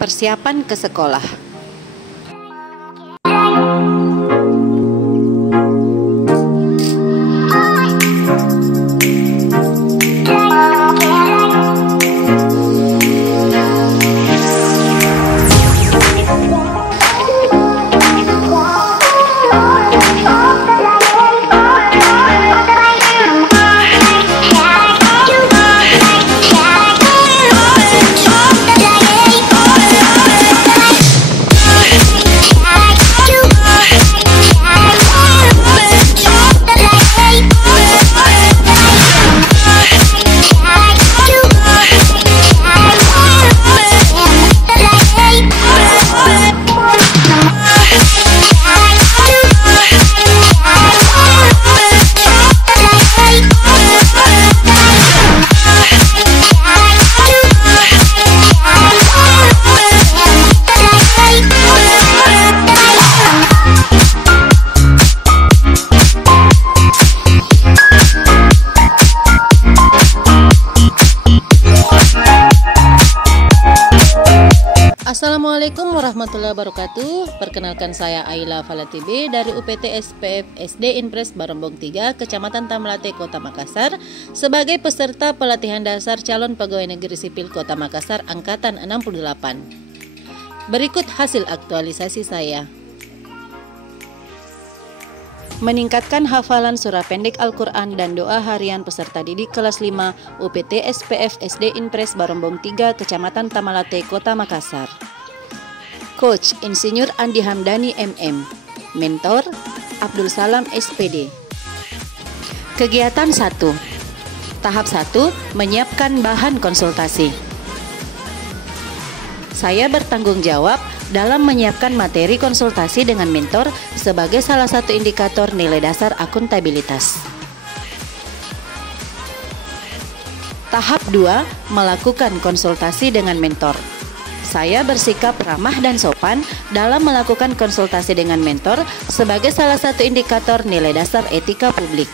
Persiapan ke sekolah. Assalamualaikum warahmatullahi wabarakatuh. Perkenalkan saya Aila Falatibe dari UPT SPF SD Inpres Barombong 3, Kecamatan Tamalate, Kota Makassar, sebagai peserta pelatihan dasar calon pegawai negeri sipil Kota Makassar angkatan 68. Berikut hasil aktualisasi saya. Meningkatkan hafalan surah pendek Al-Quran dan doa harian peserta didik kelas 5 UPT SPF SD Inpres Barombong 3, Kecamatan Tamalate, Kota Makassar. Coach Insinyur Andi Hamdani MM. Mentor Abdul Salam SPD. Kegiatan 1. Tahap 1, menyiapkan bahan konsultasi. Saya bertanggung jawab dalam menyiapkan materi konsultasi dengan mentor sebagai salah satu indikator nilai dasar akuntabilitas. Tahap 2, melakukan konsultasi dengan mentor. Saya bersikap ramah dan sopan dalam melakukan konsultasi dengan mentor sebagai salah satu indikator nilai dasar etika publik.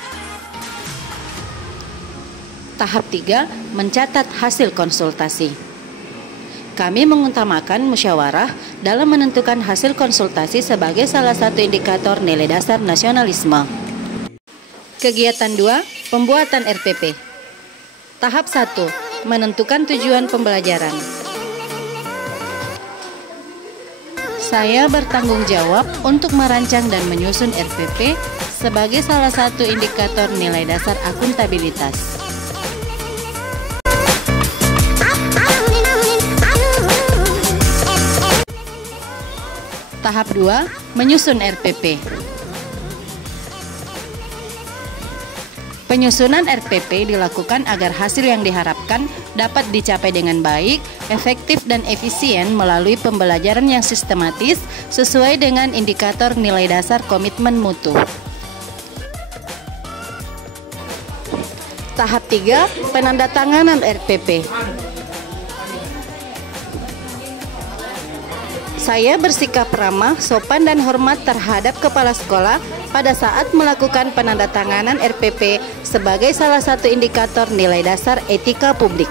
Tahap 3, mencatat hasil konsultasi. Kami mengutamakan musyawarah dalam menentukan hasil konsultasi sebagai salah satu indikator nilai dasar nasionalisme. Kegiatan 2, pembuatan RPP. Tahap 1, menentukan tujuan pembelajaran. Saya bertanggung jawab untuk merancang dan menyusun RPP sebagai salah satu indikator nilai dasar akuntabilitas. Tahap 2, menyusun RPP. Penyusunan RPP dilakukan agar hasil yang diharapkan dapat dicapai dengan baik, efektif, dan efisien melalui pembelajaran yang sistematis sesuai dengan indikator nilai dasar komitmen mutu. Tahap 3, penandatanganan RPP. Saya bersikap ramah, sopan, dan hormat terhadap kepala sekolah pada saat melakukan penandatanganan RPP sebagai salah satu indikator nilai dasar etika publik.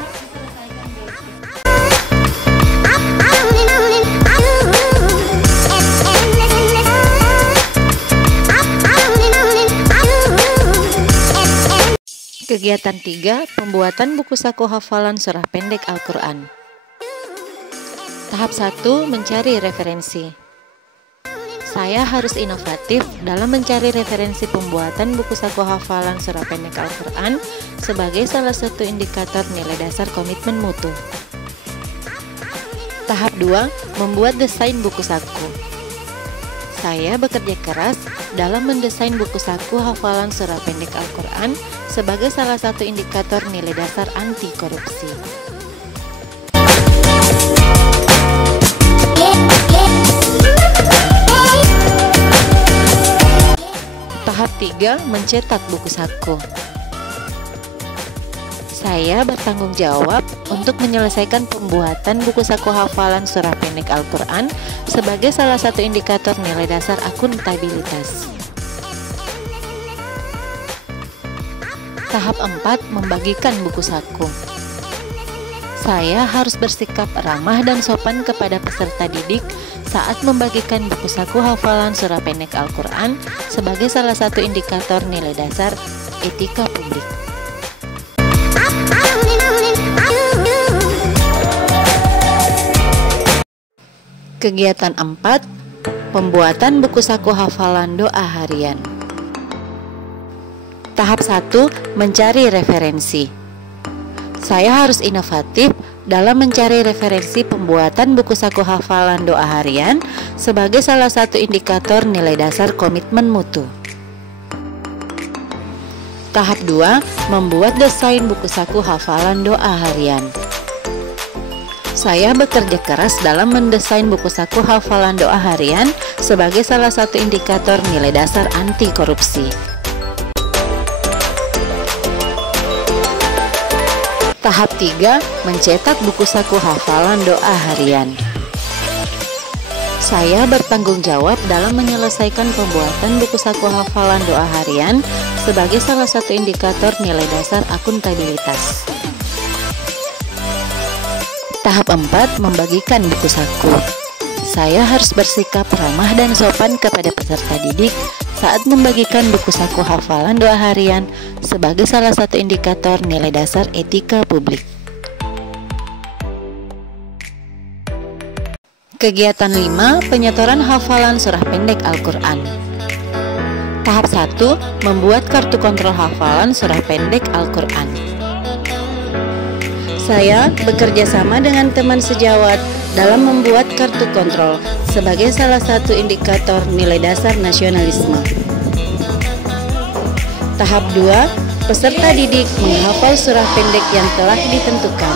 Kegiatan 3, pembuatan buku saku hafalan surah pendek Al-Quran. Tahap 1, mencari referensi. Saya harus inovatif dalam mencari referensi pembuatan buku saku hafalan surah pendek Al-Quran sebagai salah satu indikator nilai dasar komitmen mutu. Tahap 2, membuat desain buku saku. Saya bekerja keras dalam mendesain buku saku hafalan surah pendek Al-Quran sebagai salah satu indikator nilai dasar anti korupsi. Tahap 3, mencetak buku saku. Saya bertanggung jawab untuk menyelesaikan pembuatan buku saku hafalan surah pendek Al-Quran sebagai salah satu indikator nilai dasar akuntabilitas. Tahap 4, membagikan buku saku. Saya harus bersikap ramah dan sopan kepada peserta didik saat membagikan buku saku hafalan surah pendek Al-Quran sebagai salah satu indikator nilai dasar etika publik. Kegiatan 4, pembuatan buku saku hafalan doa harian. Tahap 1, mencari referensi. Saya harus inovatif dalam mencari referensi pembuatan buku saku hafalan doa harian sebagai salah satu indikator nilai dasar komitmen mutu. Tahap 2, membuat desain buku saku hafalan doa harian. Saya bekerja keras dalam mendesain buku saku hafalan doa harian sebagai salah satu indikator nilai dasar anti korupsi. Tahap 3, mencetak buku saku hafalan doa harian. Saya bertanggung jawab dalam menyelesaikan pembuatan buku saku hafalan doa harian sebagai salah satu indikator nilai dasar akuntabilitas. Tahap 4, membagikan buku saku. Saya harus bersikap ramah dan sopan kepada peserta didik saat membagikan buku saku hafalan doa harian sebagai salah satu indikator nilai dasar etika publik. Kegiatan 5, penyetoran hafalan surah pendek Al-Quran. Tahap 1, membuat kartu kontrol hafalan surah pendek Al-Quran. Saya bekerja sama dengan teman sejawat dalam membuat kartu kontrol sebagai salah satu indikator nilai dasar nasionalisme. Tahap 2, peserta didik menghafal surah pendek yang telah ditentukan.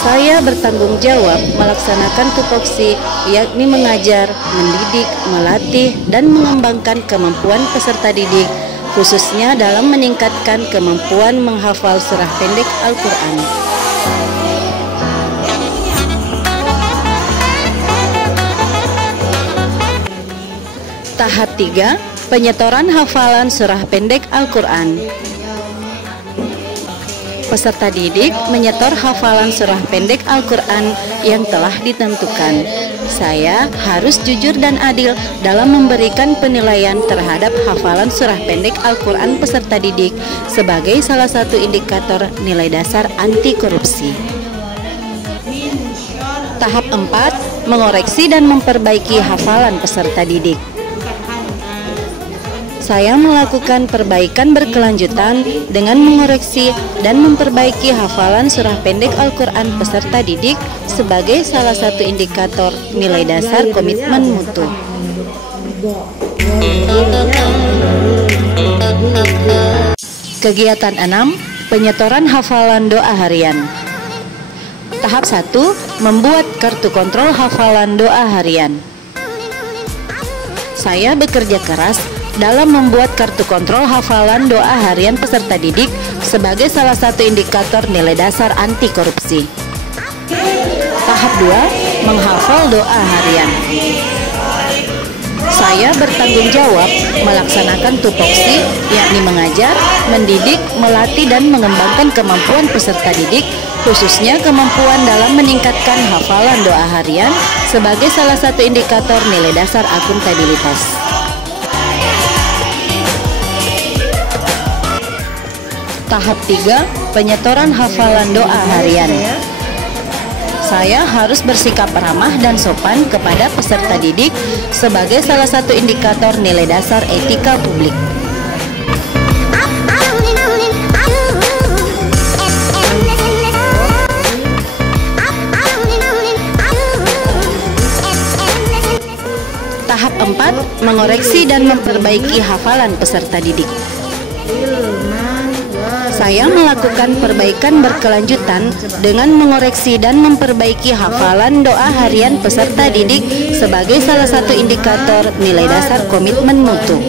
Saya bertanggung jawab melaksanakan tupoksi, yakni mengajar, mendidik, melatih, dan mengembangkan kemampuan peserta didik, khususnya dalam meningkatkan kemampuan menghafal surah pendek Al-Quran. Tahap 3, penyetoran hafalan surah pendek Al-Quran. Peserta didik menyetor hafalan surah pendek Al-Quran yang telah ditentukan. Saya harus jujur dan adil dalam memberikan penilaian terhadap hafalan surah pendek Al-Quran peserta didik sebagai salah satu indikator nilai dasar anti korupsi. Tahap 4, mengoreksi dan memperbaiki hafalan peserta didik. Saya melakukan perbaikan berkelanjutan dengan mengoreksi dan memperbaiki hafalan surah pendek Al-Quran peserta didik sebagai salah satu indikator nilai dasar komitmen mutu. Kegiatan 6, penyetoran hafalan doa harian. Tahap 1, membuat kartu kontrol hafalan doa harian. Saya bekerja keras dalam membuat kartu kontrol hafalan doa harian peserta didik sebagai salah satu indikator nilai dasar anti korupsi. Tahap 2, menghafal doa harian. Saya bertanggung jawab melaksanakan tupoksi, yakni mengajar, mendidik, melatih, dan mengembangkan kemampuan peserta didik, khususnya kemampuan dalam meningkatkan hafalan doa harian sebagai salah satu indikator nilai dasar akuntabilitas. Tahap 3, penyetoran hafalan doa harian. Saya harus bersikap ramah dan sopan kepada peserta didik sebagai salah satu indikator nilai dasar etika publik. Tahap 4, mengoreksi dan memperbaiki hafalan peserta didik. Saya melakukan perbaikan berkelanjutan dengan mengoreksi dan memperbaiki hafalan doa harian peserta didik sebagai salah satu indikator nilai dasar komitmen mutu.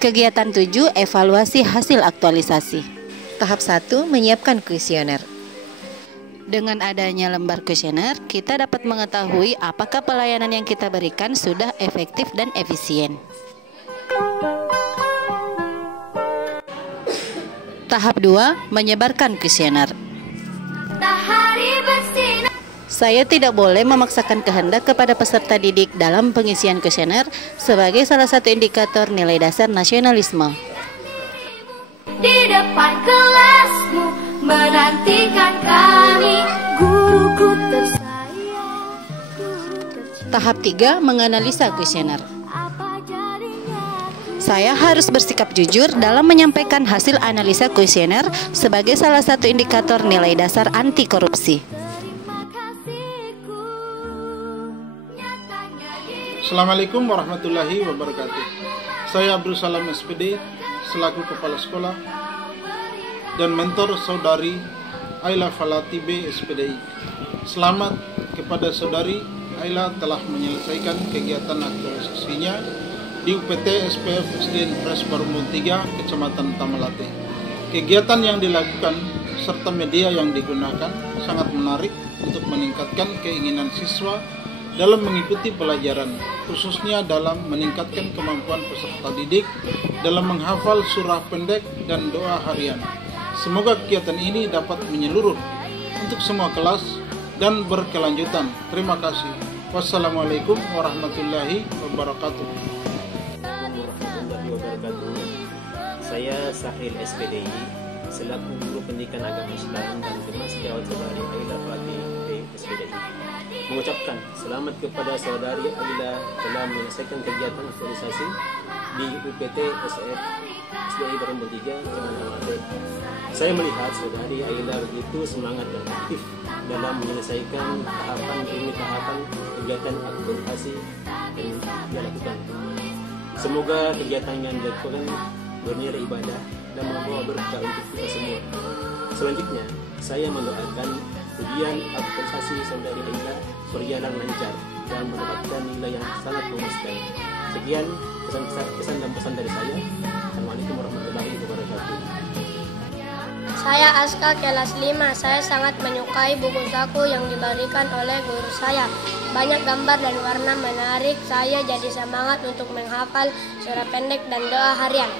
Kegiatan 7, evaluasi hasil aktualisasi. Tahap 1, menyiapkan kuesioner. Dengan adanya lembar kuesioner, kita dapat mengetahui apakah pelayanan yang kita berikan sudah efektif dan efisien. Tahap 2, menyebarkan kuesioner. Saya tidak boleh memaksakan kehendak kepada peserta didik dalam pengisian kuesioner sebagai salah satu indikator nilai dasar nasionalisme. Di depan kelasmu menantikan kami, guruku tersayang, guru tercinta. Tahap 3, menganalisa kuesioner. Saya harus bersikap jujur dalam menyampaikan hasil analisa kuesioner sebagai salah satu indikator nilai dasar anti korupsi. Assalamualaikum warahmatullahi wabarakatuh. Saya Abdul Salam SPD selaku Kepala Sekolah dan mentor saudari Aila Falati B SPDI. Selamat kepada saudari Aila telah menyelesaikan kegiatan aktualisasinya di UPT SPF SD Impres Barumbung 3, Kecamatan Tamalate. Kegiatan yang dilakukan serta media yang digunakan sangat menarik untuk meningkatkan keinginan siswa dalam mengikuti pelajaran, khususnya dalam meningkatkan kemampuan peserta didik dalam menghafal surah pendek dan doa harian. Semoga kegiatan ini dapat menyeluruh untuk semua kelas dan berkelanjutan. Terima kasih. Wassalamualaikum warahmatullahi wabarakatuh. Saya Sahil SPDI selaku Guru Pendidikan Agama Islam dan teman sejawat saudari Aila Falati B SPDI mengucapkan selamat kepada saudari Aila telah menyelesaikan kegiatan aktualisasi di UPT SF SDI Barumbung 3, Kecamatan Tamalate. Saya melihat saudari Aila begitu semangat dan aktif dalam menyelesaikan tahapan demi tahapan kegiatan aktualisasi yang dia lakukan. Semoga kegiatan yang dilakukan bernilai ibadah dan membawa berkah untuk kita semua. Selanjutnya, saya mendoakan ujian aktualisasi saudari Aila berjalan lancar dan mendapatkan nilai yang sangat memuaskan. Sekian kesan dan pesan dari saya. Assalamualaikum warahmatullahi wabarakatuh. Saya Aska kelas 5. Saya sangat menyukai buku saku yang diberikan oleh guru saya. Banyak gambar dan warna menarik. Saya jadi semangat untuk menghafal surah pendek dan doa harian.